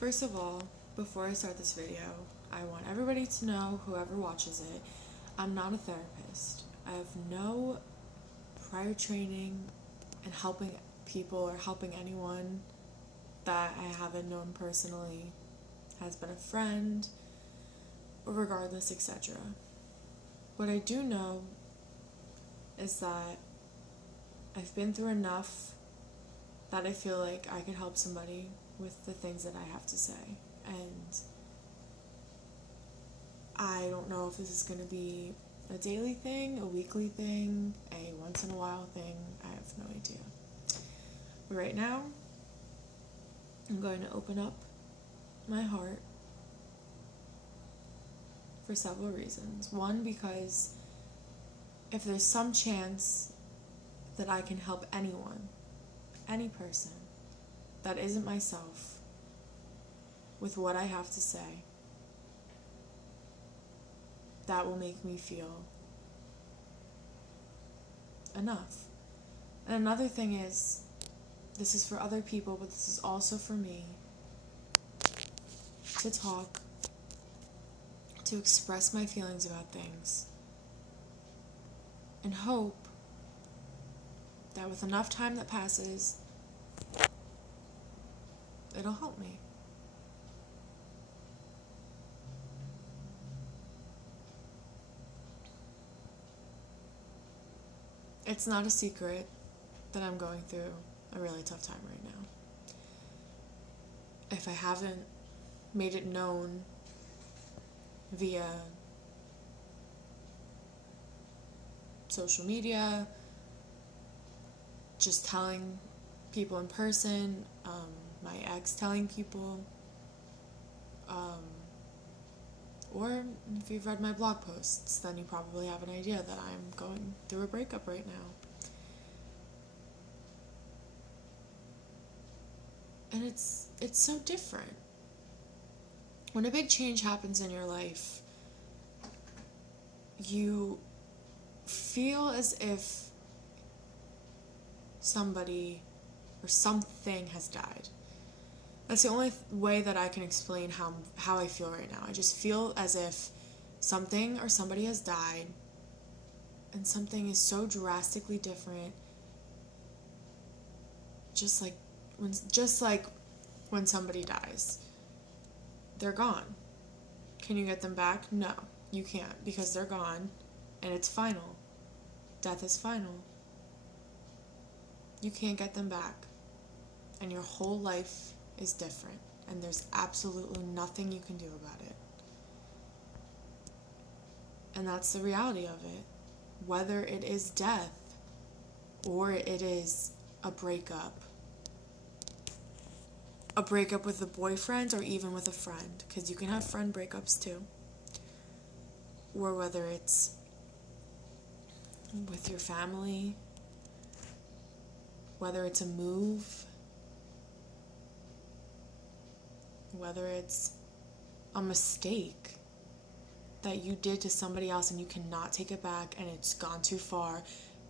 First of all, before I start this video, I want everybody to know, whoever watches it, I'm not a therapist. I have no prior training in helping people or helping anyone that I haven't known personally, has been a friend, or regardless, etc. What I do know is that I've been through enough that I feel like I could help somebody with the things that I have to say. And I don't know if this is going to be a daily thing, a weekly thing, a once in a while thing. I have no idea. But right now, I'm going to open up my heart for several reasons. One, because if there's some chance that I can help anyone, any person that isn't myself, with what I have to say, that will make me feel enough. And another thing is, this is for other people, but this is also for me, to talk, to express my feelings about things, and hope that with enough time that passes, it'll help me. It's not a secret that I'm going through a really tough time right now. If I haven't made it known via social media, just telling people in person, my ex telling people, or if you've read my blog posts, then you probably have an idea that I'm going through a breakup right now. And it's so different. When a big change happens in your life, you feel as if somebody or something has died. That's the only way that I can explain how I feel right now. I just feel as if something or somebody has died, and something is so drastically different, just like when somebody dies. They're gone. Can you get them back? No, you can't, because they're gone, and it's final. Death is final. You can't get them back, and your whole life is different, and there's absolutely nothing you can do about it. And that's the reality of it. Whether it is death or it is a breakup with a boyfriend or even with a friend, because you can have friend breakups too, or whether it's with your family, whether it's a move, whether it's a mistake that you did to somebody else and you cannot take it back and it's gone too far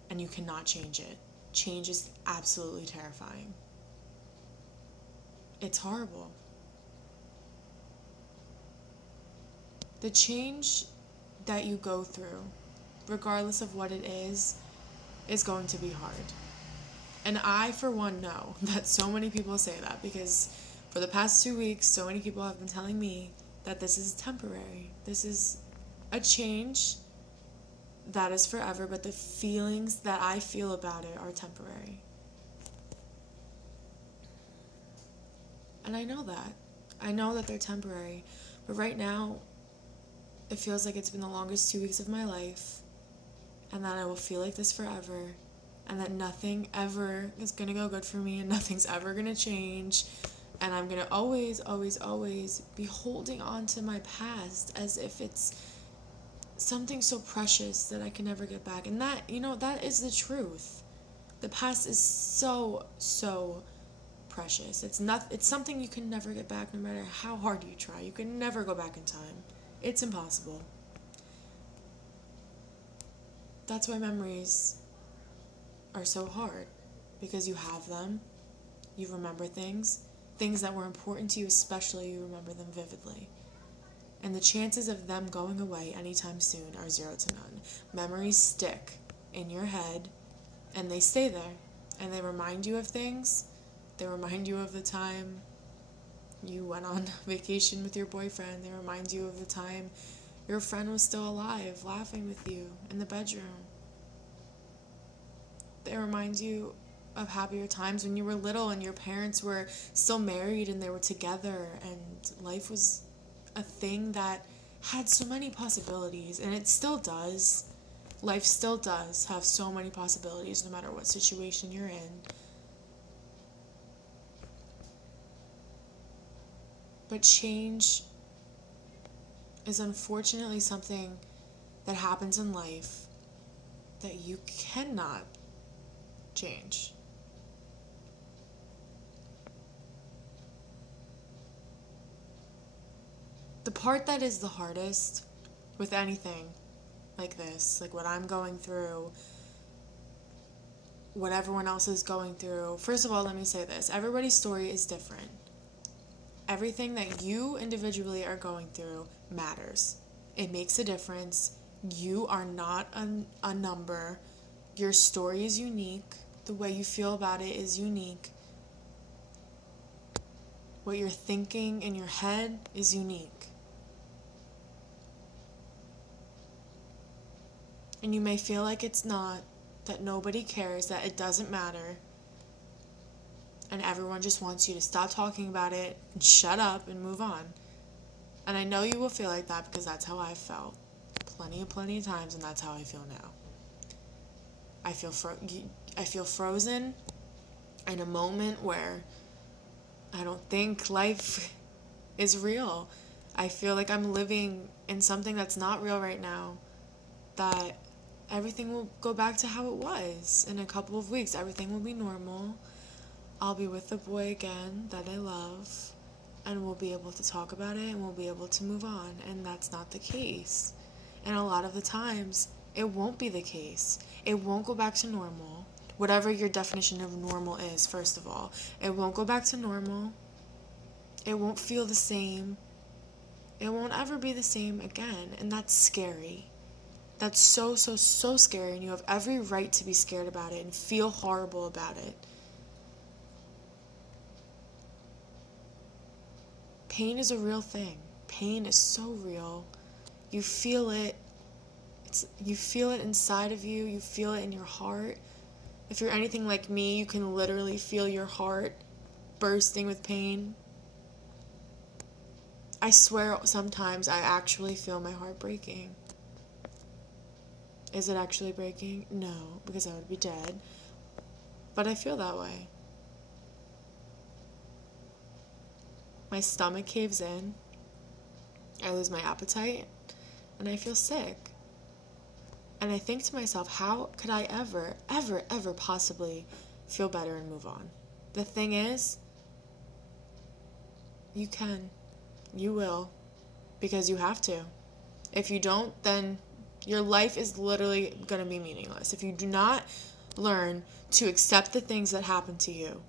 and you cannot change it. Change is absolutely terrifying. It's horrible. The change that you go through, regardless of what it is going to be hard. And I, for one, know that so many people say that, because for the past 2 weeks, so many people have been telling me that this is temporary. This is a change that is forever, but the feelings that I feel about it are temporary. And I know that. I know that they're temporary. But right now, it feels like it's been the longest 2 weeks of my life, and that I will feel like this forever, and that nothing ever is going to go good for me, and nothing's ever going to change, and I'm going to always, always, always be holding on to my past as if it's something so precious that I can never get back. And that, that is the truth. The past is so, so precious. It's something you can never get back, no matter how hard you try. You can never go back in time. It's impossible. That's why memories are so hard, because you have them, you remember things, things that were important to you, especially, you remember them vividly. And the chances of them going away anytime soon are 0 to none. Memories stick in your head, and they stay there. And they remind you of things. They remind you of the time you went on vacation with your boyfriend. They remind you of the time your friend was still alive, laughing with you in the bedroom. They remind you of happier times when you were little and your parents were still married and they were together and life was a thing that had so many possibilities, and it still does. Life still does have so many possibilities no matter what situation you're in. But change is unfortunately something that happens in life that you cannot change. The part that is the hardest with anything like this, like what I'm going through, what everyone else is going through. First of all, let me say this. Everybody's story is different. Everything that you individually are going through matters. It makes a difference. You are not a number. Your story is unique. The way you feel about it is unique. What you're thinking in your head is unique. And you may feel like it's not, that nobody cares, that it doesn't matter, and everyone just wants you to stop talking about it and shut up and move on. And I know you will feel like that because that's how I've felt plenty of times, and that's how I feel now. I feel frozen in a moment where I don't think life is real. I feel like I'm living in something that's not real right now, that everything will go back to how it was in a couple of weeks. Everything will be normal. I'll be with the boy again that I love, and we'll be able to talk about it, and we'll be able to move on. And that's not the case. And a lot of the times, it won't be the case. It won't go back to normal. Whatever your definition of normal is, first of all. It won't go back to normal. It won't feel the same. It won't ever be the same again. And that's scary. That's so scary, and you have every right to be scared about it and feel horrible about it. Pain is a real thing. Pain is so real. You feel it. You feel it inside of you. You feel it in your heart. If you're anything like me, you can literally feel your heart bursting with pain. I swear sometimes I actually feel my heart breaking. Is it actually breaking? No, because I would be dead. But I feel that way. My stomach caves in. I lose my appetite. And I feel sick. And I think to myself, how could I ever possibly feel better and move on? The thing is, you can. You will. Because you have to. If you don't, then your life is literally going to be meaningless. If you do not learn to accept the things that happen to you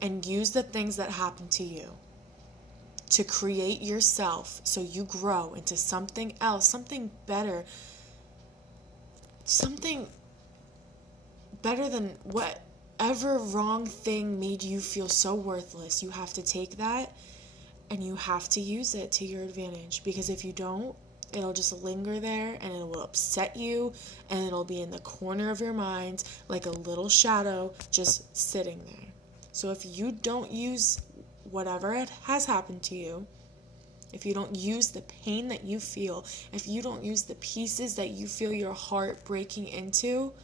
and use the things that happen to you to create yourself so you grow into something else, something better than whatever wrong thing made you feel so worthless, you have to take that and you have to use it to your advantage. Because if you don't, it'll just linger there and it will upset you and it'll be in the corner of your mind like a little shadow just sitting there. So if you don't use whatever has happened to you, if you don't use the pain that you feel, if you don't use the pieces that you feel your heart breaking into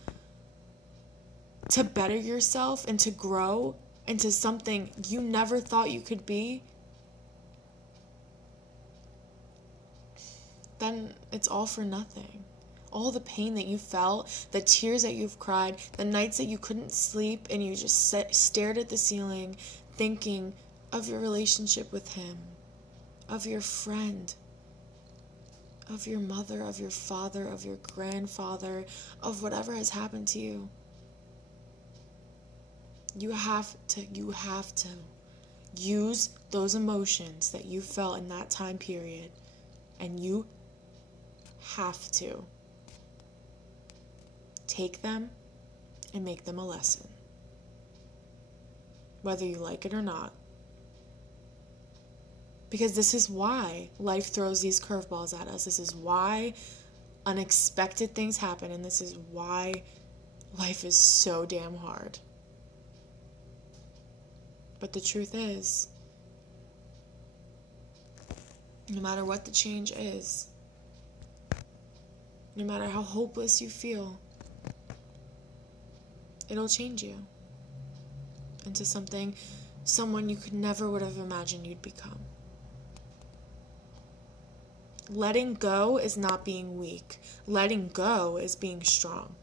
to better yourself and to grow into something you never thought you could be, then it's all for nothing. All the pain that you felt, the tears that you've cried, the nights that you couldn't sleep and you just stared at the ceiling thinking of your relationship with him, of your friend, of your mother, of your father, of your grandfather, of whatever has happened to you. You have to use those emotions that you felt in that time period, and you have to take them and make them a lesson, whether you like it or not. Because this is why life throws these curveballs at us. This is why unexpected things happen, and this is why life is so damn hard. But the truth is, no matter what the change is, no matter how hopeless you feel, it'll change you into someone you could never would have imagined you'd become. Letting go is not being weak. Letting go is being strong.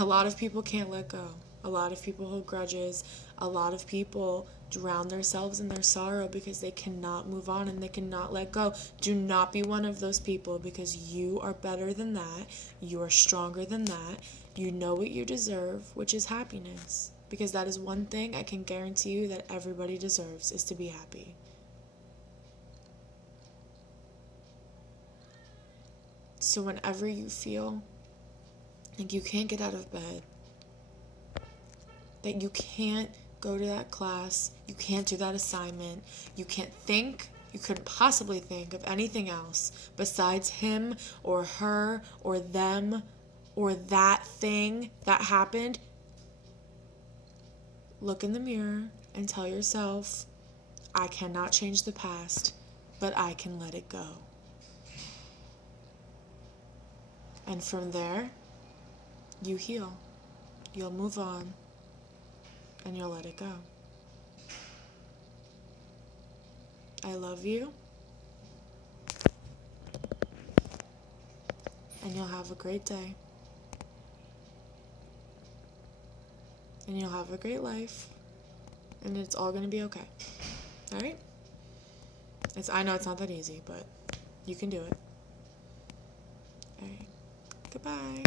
A lot of people can't let go. A lot of people hold grudges. A lot of people drown themselves in their sorrow because they cannot move on and they cannot let go. Do not be one of those people, because you are better than that. You are stronger than that. You know what you deserve, which is happiness. Because that is one thing I can guarantee you that everybody deserves, is to be happy. So whenever you feel like you can't get out of bed, that you can't go to that class, you can't do that assignment, you couldn't possibly think of anything else besides him or her or them or that thing that happened, look in the mirror and tell yourself, I cannot change the past, but I can let it go. And from there, you heal. You'll move on. And you'll let it go. I love you. And you'll have a great day. And you'll have a great life. And it's all going to be okay. All right? I know it's not that easy, but you can do it. All right. Goodbye.